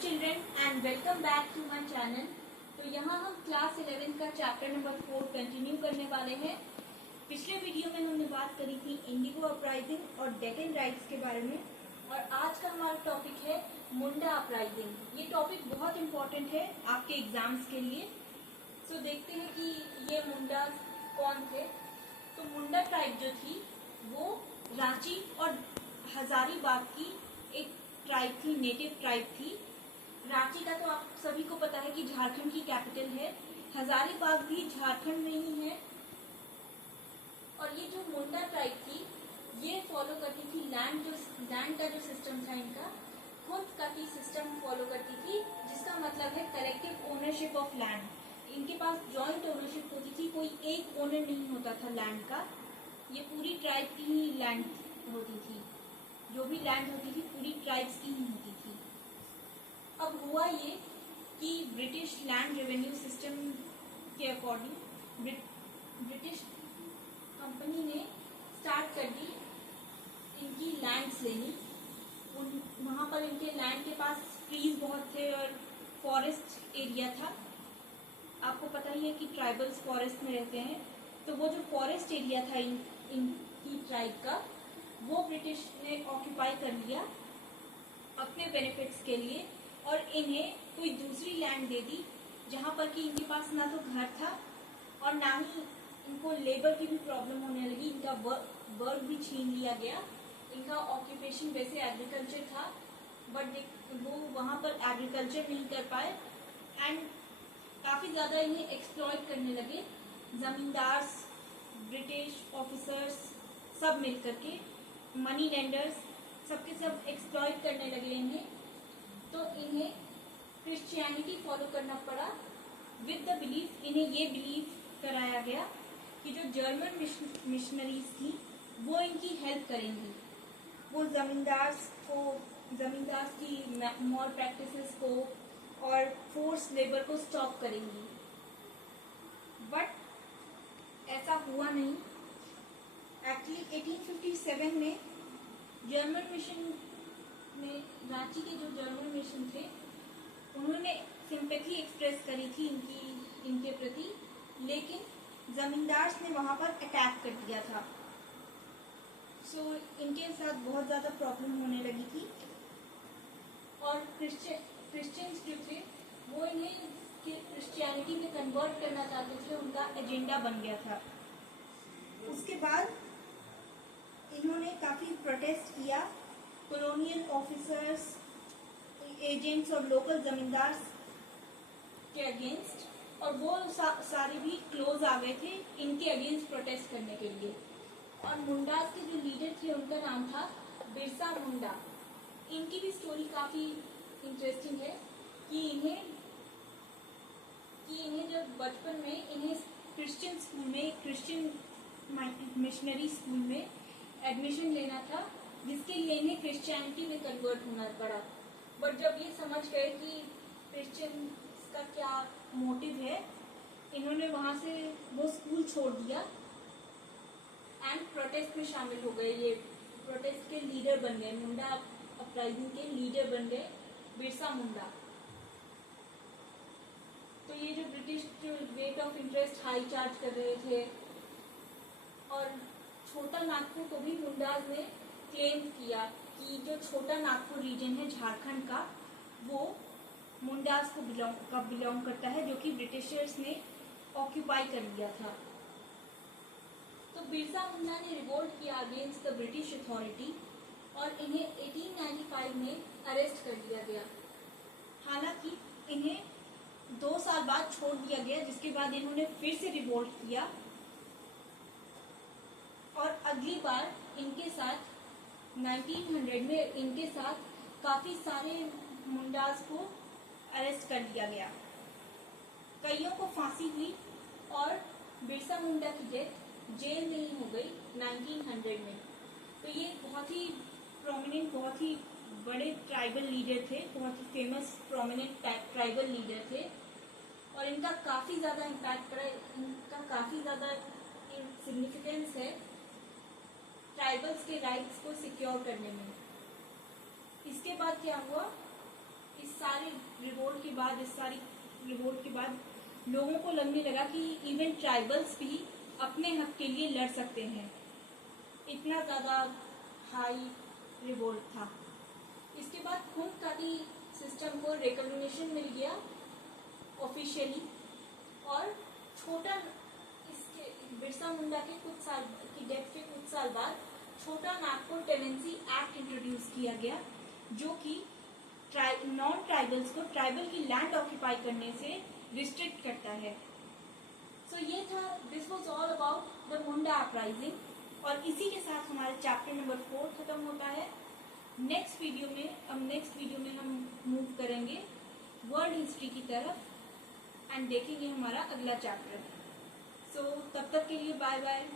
children and welcome back to my channel। तो यहाँ हम क्लास 11 का चैप्टर नंबर 4 कंटिन्यू करने वाले हैं। पिछले वीडियो में हमने बात करी थी इंडिगो अपराइजिंग और डेक्कन राइट्स के बारे में, और आज का हमारा टॉपिक है मुंडा अपराइजिंग। ये टॉपिक बहुत इम्पोर्टेंट है आपके एग्जाम्स के लिए। सो देखते हैं कि ये मुंडा कौन थे। तो मुंडा ट्राइब जो थी वो रांची और हजारीबाग की एक ट्राइब थी, नेटिव ट्राइब थी। रांची का तो आप सभी को पता है कि झारखंड की कैपिटल है, हजारीबाग भी झारखंड में ही है। और ये जो मुंडा ट्राइब थी ये फॉलो करती थी लैंड का जो सिस्टम था, इनका खुद का ही सिस्टम फॉलो करती थी, जिसका मतलब है कलेक्टिव ओनरशिप ऑफ लैंड। इनके पास जॉइंट ओनरशिप होती थी, कोई एक ओनर नहीं होता था लैंड का। ये पूरी ट्राइब की ही लैंड होती थी, जो भी लैंड होती थी पूरी ट्राइब्स की ही होती थी। अब हुआ ये कि ब्रिटिश लैंड रेवेन्यू सिस्टम के अकॉर्डिंग ब्रिटिश कंपनी ने स्टार्ट कर दी इनकी लैंड्स लेनी। वहाँ पर इनके लैंड के पास ट्रीज बहुत थे और फॉरेस्ट एरिया था। आपको पता ही है कि ट्राइबल्स फॉरेस्ट में रहते हैं, तो वो जो फॉरेस्ट एरिया था इनकी ट्राइब का, वो ब्रिटिश ने ऑक्यूपाई कर लिया अपने बेनिफिट्स के लिए, और इन्हें कोई दूसरी लैंड दे दी जहाँ पर कि इनके पास ना तो घर था और ना ही इनको लेबर की भी प्रॉब्लम होने लगी। इनका वर्क भी छीन लिया गया। इनका ऑक्यूपेशन वैसे एग्रीकल्चर था, बट वो वहाँ पर एग्रीकल्चर नहीं कर पाए एंड काफ़ी ज़्यादा इन्हें एक्सप्लॉइट करने लगे। जमींदार, ब्रिटिश ऑफिसर्स सब मिल करके, मनी लेंडर्स, सबके सब एक्सप्लॉइट करने लगे इन्हें। तो इन्हें क्रिश्चियनिटी फॉलो करना पड़ा विद द बिलीफ। इन्हें ये बिलीव कराया गया कि जो जर्मन मिशनरीज थी वो इनकी हेल्प करेंगी, वो जमींदार की मॉल प्रैक्टिसेस को और फोर्स लेबर को स्टॉप करेंगी। बट ऐसा हुआ नहीं। एक्चुअली 1857 में जर्मन मिशन में, रांची के जो जर्मन मिशन थे, उन्होंने सिंपैथी एक्सप्रेस करी थी इनके प्रति, लेकिन जमींदार ने वहां पर अटैक कर दिया था। सो इनके साथ बहुत ज़्यादा प्रॉब्लम होने लगी थी, और क्रिश्चियंस जो थे वो इन्हें क्रिश्चियनिटी में कन्वर्ट करना चाहते थे, उनका एजेंडा बन गया था। उसके बाद इन्होंने काफ़ी प्रोटेस्ट किया कॉलोनियल ऑफिसर्स, एजेंट्स और लोकल जमींदार के अगेंस्ट, और वो सारे भी क्लोज आ गए थे इनके अगेंस्ट प्रोटेस्ट करने के लिए। और मुंडास के जो लीडर थे उनका नाम था बिरसा मुंडा। इनकी भी स्टोरी काफ़ी इंटरेस्टिंग है कि इन्हें जब बचपन में इन्हें क्रिश्चियन स्कूल में, क्रिश्चियन मिशनरी स्कूल में एडमिशन लेना था, जिसके लिए इन्हें क्रिश्चियनिटी में कन्वर्ट होना पड़ा। बट जब ये समझ गए कि क्रिश्चियन का क्या मोटिव है, इन्होंने वहाँ से वो स्कूल छोड़ दिया एंड प्रोटेस्ट में शामिल हो गए। ये प्रोटेस्ट के लीडर बन गए, मुंडा अपराइजिंग के लीडर बन गए बिरसा मुंडा। तो ये जो ब्रिटिश जो rate of interest high charge कर रहे थे, और छोटा नागपुर को भी मुंडाज ने क्लेम किया कि जो छोटा नागपुर रीजन है झारखंड का, वो मुंडाज को बिलोंग करता है, जो कि ब्रिटिशर्स ने ऑक्यूपाई कर लिया था। तो बिरसा मुंडा ने रिवोल्ट किया अगेंस्ट द ब्रिटिश अथॉरिटी, और इन्हें 1895 में अरेस्ट कर लिया गया। हालांकि इन्हें 2 साल बाद छोड़ दिया गया, जिसके बाद इन्होंने फिर से रिवोल्ट किया, और अगली बार इनके साथ 1900 में इनके साथ काफ़ी सारे मुंडास को अरेस्ट कर लिया गया। कईयों को फांसी हुई और बिरसा मुंडा की डेथ जेल में ही हो गई 1900 में। तो ये बहुत ही प्रोमिनेंट, बहुत ही बड़े ट्राइबल लीडर थे, बहुत ही फेमस प्रोमिनेंट ट्राइबल लीडर थे, और इनका काफ़ी ज़्यादा इम्पैक्ट पड़ा, इनका काफ़ी ज़्यादा सिग्निफिकेंस है ट्राइबल्स के राइट्स को सिक्योर करने में। इसके बाद क्या हुआ, इस सारे बाद, इस सारी रिवोल्ट के बाद लोगों को लगने लगा कि इवन ट्राइबल्स भी अपने हक के लिए लड़ सकते हैं। इतना ज़्यादा हाई रिवोल्ट था। इसके बाद खून खाती सिस्टम को रिकॉग्निशन मिल गया ऑफिशियली, और छोटा इसके बिरसा मुंडा के कुछ साल की डेथ के कुछ साल बाद छोटा नागपुर टेनेंसी एक्ट इंट्रोड्यूस किया गया, जो कि नॉन ट्राइबल्स को ट्राइबल की लैंड ऑक्यूपाई करने से रिस्ट्रिक्ट करता है। सो ये था, this was all about the Munda uprising, और इसी के साथ हमारा चैप्टर नंबर 4 खत्म होता है। नेक्स्ट वीडियो में हम मूव करेंगे वर्ल्ड हिस्ट्री की तरफ एंड देखेंगे हमारा अगला चैप्टर। सो तब तक के लिए बाय बाय।